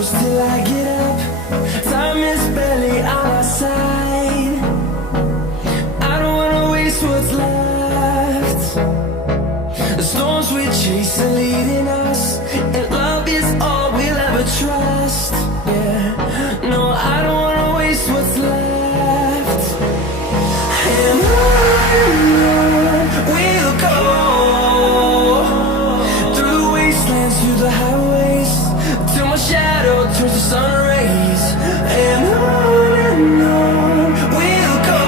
close till I get up. Time is barely on our side. I don't wanna waste what's left. The storms we chase are leading us, and love is all we'll ever trust. Yeah, no, I don't wanna waste what's left. And on we'll go, through the wastelands, through the highways, till my shadow turns to sun rays. And on we'll go,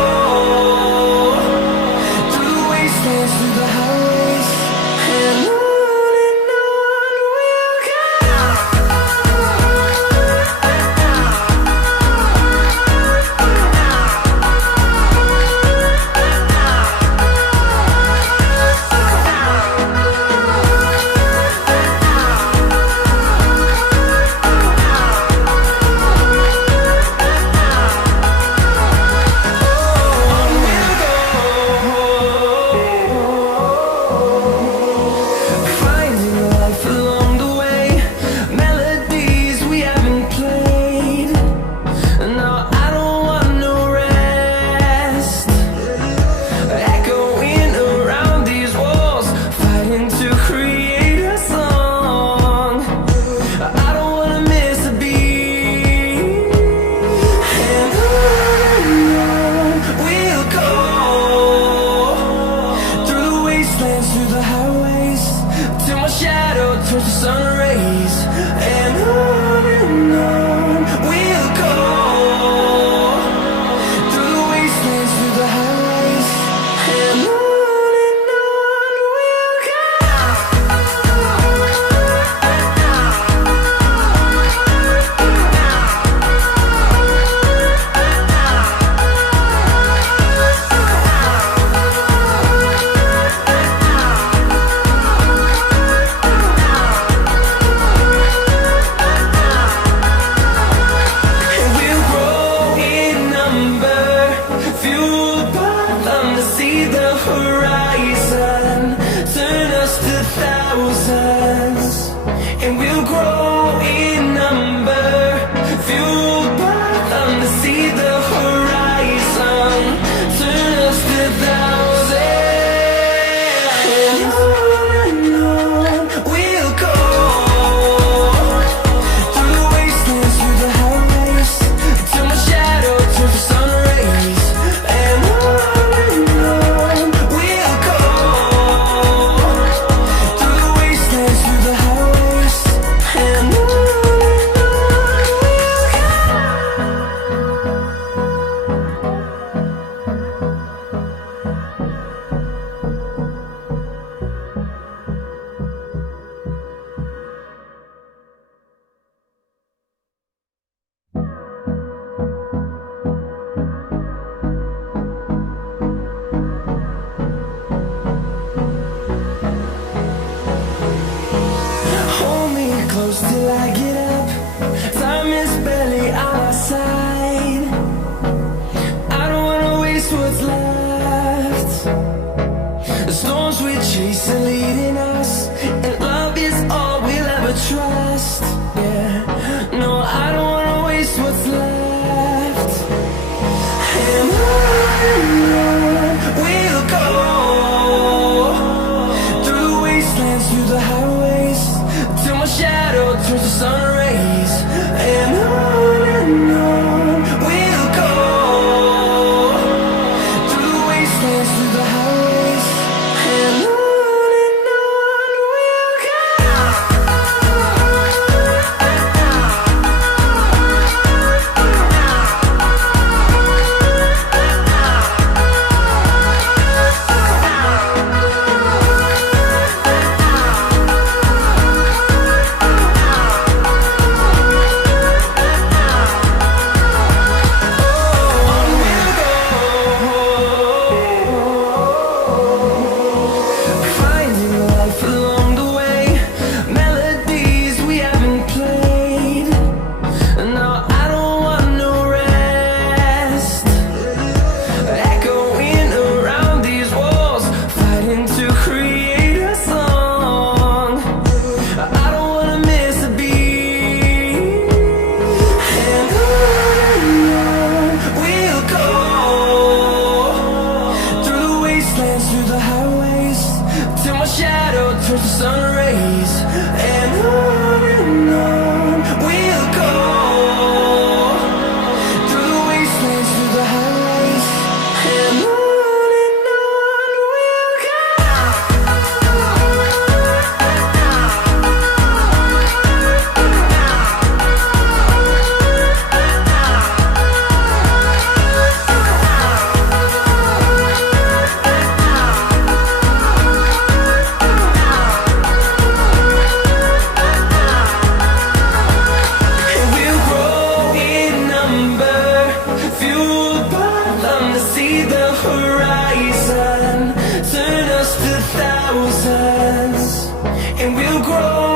through the wastelands, through the highways, and on we'll go. Finding life along the way, melodies we haven't played. No, I don't want no rest. Echoing around these walls, fighting to create a song. I don't wanna miss a beat. And on we'll go, through the wastelands, through the highways, till my shadow turns to sun rays. And on we'll go, through the wastelands, through the highways, and on we'll go. And we'll grow in number, fueled by them to see the horizon, turn us to thousands. And we'll grow in number, fueled by them to see the horizon, turn us to thousands. And on we'll go, through the wastelands, through the highways, till my shadow turns to sun rays. And on we'll go, through the wastelands, through the highways, and on we'll go. Hold me close till I get up. Time is barely on our side. I don't wanna waste what's left. The storms we chase are leading us, and love is all we'll ever trust. Yeah, no, I don't wanna waste what's left. And on we'll go, through the wastelands, through the highways, till my shadow turns to sun we'll grow.